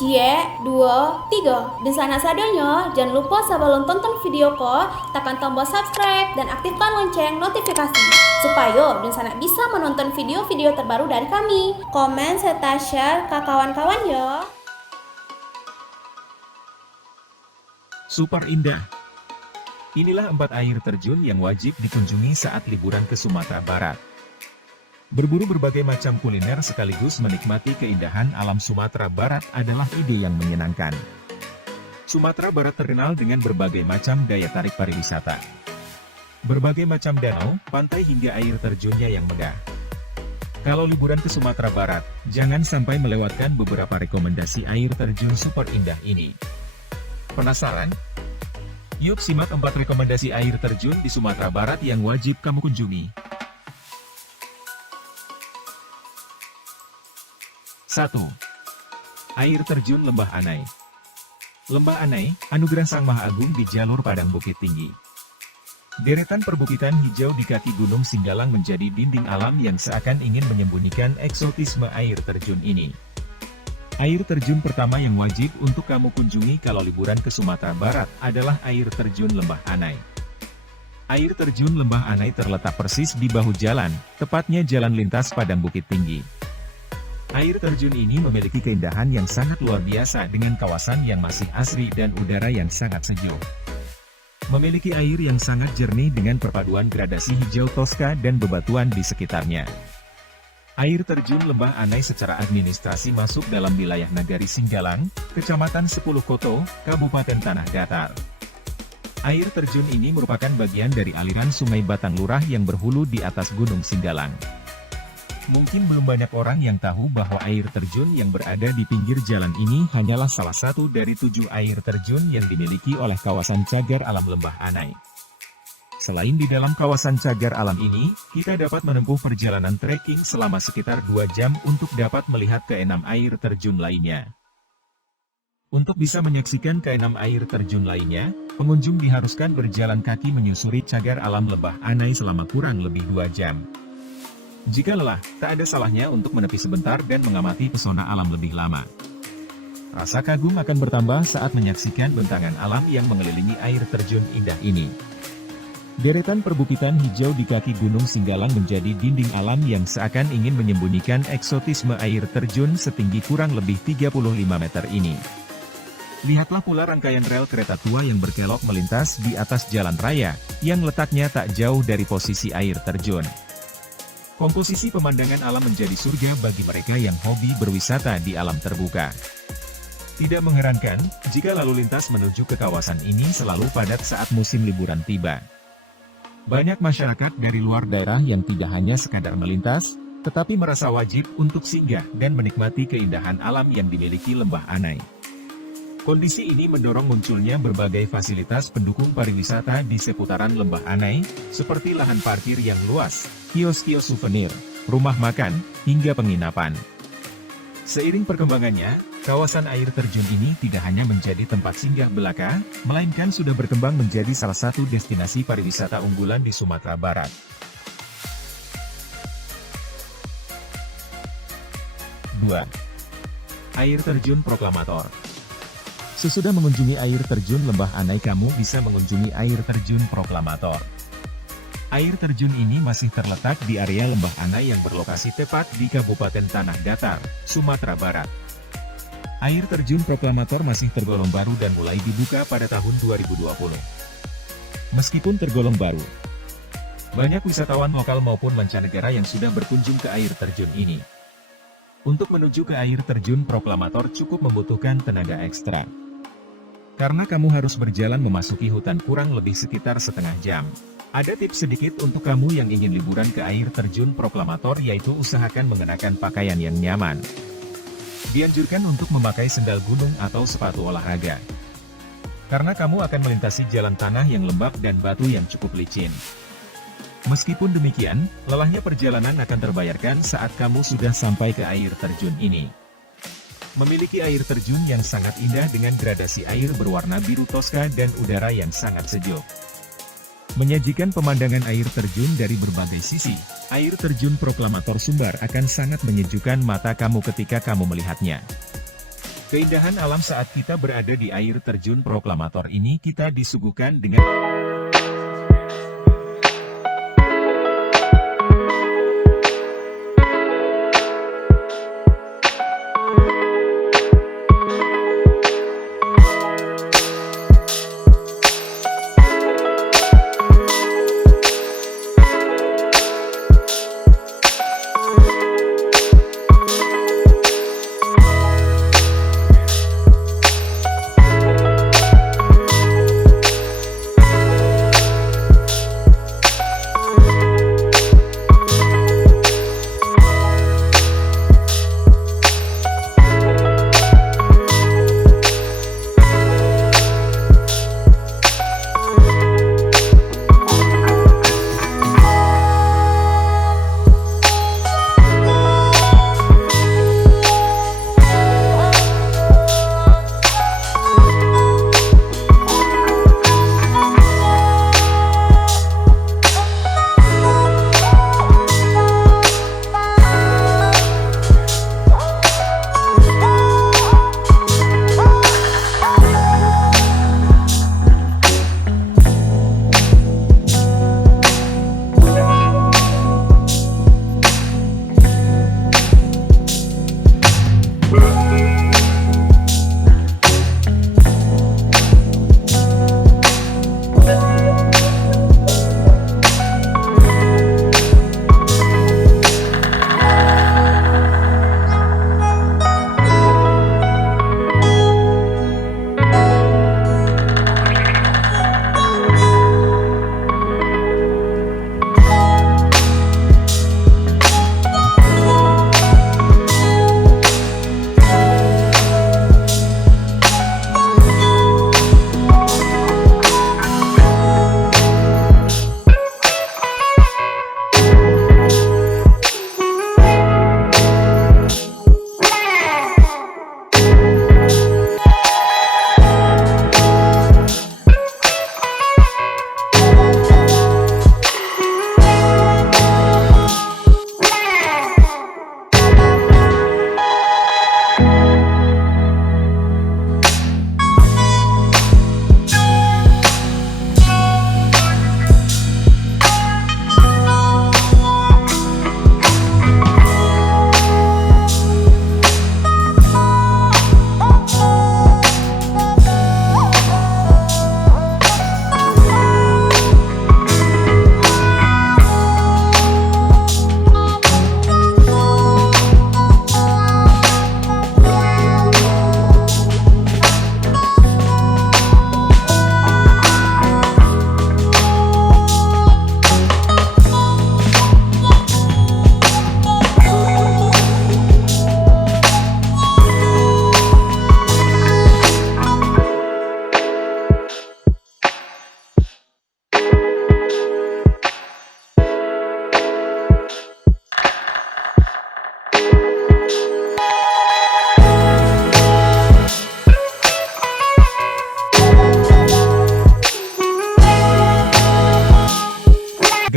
Cie, dua, tiga. Dan sana sadanya, jangan lupa sebelum tonton video ko, tekan tombol subscribe dan aktifkan lonceng notifikasi supaya dan sana bisa menonton video-video terbaru dari kami. Komen serta share ke kawan-kawan ya. Super indah. Inilah 4 air terjun yang wajib dikunjungi saat liburan ke Sumatera Barat. Berburu berbagai macam kuliner sekaligus menikmati keindahan alam Sumatera Barat adalah ide yang menyenangkan. Sumatera Barat terkenal dengan berbagai macam daya tarik pariwisata. Berbagai macam danau, pantai hingga air terjunnya yang megah. Kalau liburan ke Sumatera Barat, jangan sampai melewatkan beberapa rekomendasi air terjun super indah ini. Penasaran? Yuk simak 4 rekomendasi air terjun di Sumatera Barat yang wajib kamu kunjungi. 1. Air terjun Lembah Anai. Lembah Anai, anugerah Sang Maha Agung di jalur padang bukit tinggi. Deretan perbukitan hijau di kaki Gunung Singgalang menjadi dinding alam yang seakan ingin menyembunyikan eksotisme air terjun ini. Air terjun pertama yang wajib untuk kamu kunjungi kalau liburan ke Sumatera Barat adalah air terjun Lembah Anai. Air terjun Lembah Anai terletak persis di bahu jalan, tepatnya jalan lintas padang bukit tinggi. Air terjun ini memiliki keindahan yang sangat luar biasa dengan kawasan yang masih asri dan udara yang sangat sejuk. Memiliki air yang sangat jernih dengan perpaduan gradasi hijau toska dan bebatuan di sekitarnya. Air terjun Lembah Anai secara administrasi masuk dalam wilayah Nagari Singgalang, Kecamatan Sepuluh Koto, Kabupaten Tanah Datar. Air terjun ini merupakan bagian dari aliran Sungai Batang Lurah yang berhulu di atas Gunung Singgalang. Mungkin belum banyak orang yang tahu bahwa air terjun yang berada di pinggir jalan ini hanyalah salah satu dari 7 air terjun yang dimiliki oleh kawasan Cagar Alam Lembah Anai. Selain di dalam kawasan Cagar Alam ini, kita dapat menempuh perjalanan trekking selama sekitar 2 jam untuk dapat melihat ke-6 air terjun lainnya. Untuk bisa menyaksikan ke-6 air terjun lainnya, pengunjung diharuskan berjalan kaki menyusuri Cagar Alam Lembah Anai selama kurang lebih 2 jam. Jika lelah, tak ada salahnya untuk menepi sebentar dan mengamati pesona alam lebih lama. Rasa kagum akan bertambah saat menyaksikan bentangan alam yang mengelilingi air terjun indah ini. Deretan perbukitan hijau di kaki Gunung Singgalang menjadi dinding alam yang seakan ingin menyembunyikan eksotisme air terjun setinggi kurang lebih 35 meter ini. Lihatlah pula rangkaian rel kereta tua yang berkelok melintas di atas jalan raya, yang letaknya tak jauh dari posisi air terjun. Komposisi pemandangan alam menjadi surga bagi mereka yang hobi berwisata di alam terbuka. Tidak mengherankan, jika lalu lintas menuju ke kawasan ini selalu padat saat musim liburan tiba. Banyak masyarakat dari luar daerah yang tidak hanya sekadar melintas, tetapi merasa wajib untuk singgah dan menikmati keindahan alam yang dimiliki Lembah Anai. Kondisi ini mendorong munculnya berbagai fasilitas pendukung pariwisata di seputaran Lembah Anai, seperti lahan parkir yang luas, kios-kios souvenir, rumah makan, hingga penginapan. Seiring perkembangannya, kawasan air terjun ini tidak hanya menjadi tempat singgah belaka, melainkan sudah berkembang menjadi salah satu destinasi pariwisata unggulan di Sumatera Barat. 2. Air terjun Proklamator. Sesudah mengunjungi air terjun Lembah Anai, kamu bisa mengunjungi air terjun Proklamator. Air terjun ini masih terletak di area Lembah Anai yang berlokasi tepat di Kabupaten Tanah Datar, Sumatera Barat. Air terjun Proklamator masih tergolong baru dan mulai dibuka pada tahun 2020. Meskipun tergolong baru, banyak wisatawan lokal maupun mancanegara yang sudah berkunjung ke air terjun ini. Untuk menuju ke air terjun Proklamator cukup membutuhkan tenaga ekstra. Karena kamu harus berjalan memasuki hutan kurang lebih sekitar setengah jam. Ada tips sedikit untuk kamu yang ingin liburan ke air terjun Proklamator, yaitu usahakan mengenakan pakaian yang nyaman. Dianjurkan untuk memakai sendal gunung atau sepatu olahraga. Karena kamu akan melintasi jalan tanah yang lembab dan batu yang cukup licin. Meskipun demikian, lelahnya perjalanan akan terbayarkan saat kamu sudah sampai ke air terjun ini. Memiliki air terjun yang sangat indah dengan gradasi air berwarna biru toska dan udara yang sangat sejuk. Menyajikan pemandangan air terjun dari berbagai sisi, air terjun Proklamator Sumbar akan sangat menyejukkan mata kamu ketika kamu melihatnya. Keindahan alam saat kita berada di air terjun Proklamator ini kita disuguhkan dengan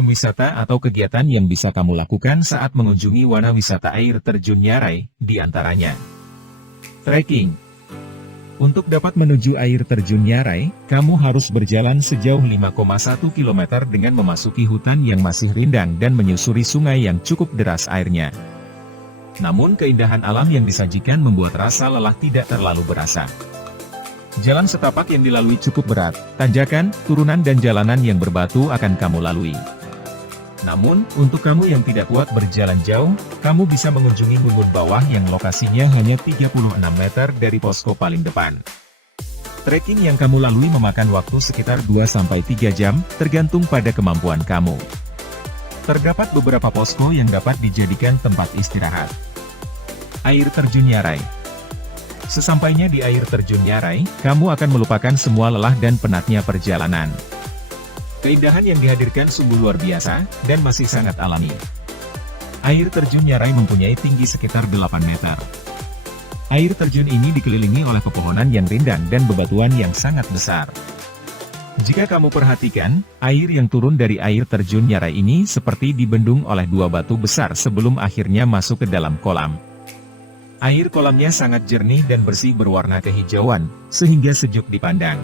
beragam wisata atau kegiatan yang bisa kamu lakukan saat mengunjungi Wana Wisata Air Terjun Nyarai, di antaranya trekking. Untuk dapat menuju air terjun Nyarai, kamu harus berjalan sejauh 5,1 km dengan memasuki hutan yang masih rindang dan menyusuri sungai yang cukup deras airnya. Namun keindahan alam yang disajikan membuat rasa lelah tidak terlalu berasa. Jalan setapak yang dilalui cukup berat, tanjakan, turunan dan jalanan yang berbatu akan kamu lalui. Namun, untuk kamu yang tidak kuat berjalan jauh, kamu bisa mengunjungi Mumbun Bawah yang lokasinya hanya 36 meter dari posko paling depan. Trekking yang kamu lalui memakan waktu sekitar 2-3 jam, tergantung pada kemampuan kamu. Terdapat beberapa posko yang dapat dijadikan tempat istirahat. Air Terjun Nyarai. Sesampainya di air terjun Nyarai, kamu akan melupakan semua lelah dan penatnya perjalanan. Keindahan yang dihadirkan sungguh luar biasa, dan masih sangat alami. Air terjun Nyarai mempunyai tinggi sekitar 8 meter. Air terjun ini dikelilingi oleh pepohonan yang rindang dan bebatuan yang sangat besar. Jika kamu perhatikan, air yang turun dari air terjun Nyarai ini seperti dibendung oleh dua batu besar sebelum akhirnya masuk ke dalam kolam. Air kolamnya sangat jernih dan bersih berwarna kehijauan, sehingga sejuk dipandang.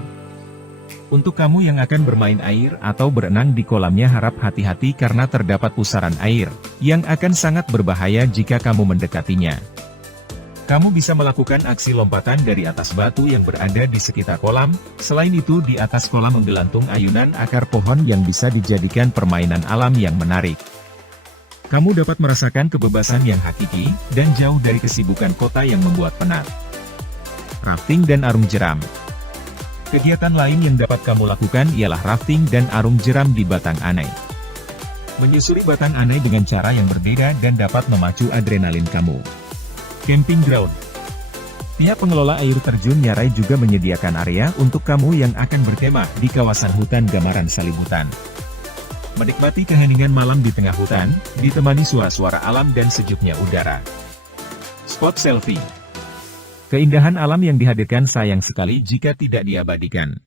Untuk kamu yang akan bermain air atau berenang di kolamnya harap hati-hati karena terdapat pusaran air, yang akan sangat berbahaya jika kamu mendekatinya. Kamu bisa melakukan aksi lompatan dari atas batu yang berada di sekitar kolam, selain itu di atas kolam menggelantung ayunan akar pohon yang bisa dijadikan permainan alam yang menarik. Kamu dapat merasakan kebebasan yang hakiki, dan jauh dari kesibukan kota yang membuat penat. Rafting dan arung jeram. Kegiatan lain yang dapat kamu lakukan ialah rafting dan arung jeram di Batang Anai. Menyusuri Batang Anai dengan cara yang berbeda dan dapat memacu adrenalin kamu. Camping ground. Pihak pengelola air terjun Nyarai juga menyediakan area untuk kamu yang akan berkemah di kawasan hutan Gamaran Salibutan. Menikmati keheningan malam di tengah hutan, ditemani suara-suara alam dan sejuknya udara. Spot selfie. Keindahan alam yang dihadirkan sayang sekali jika tidak diabadikan.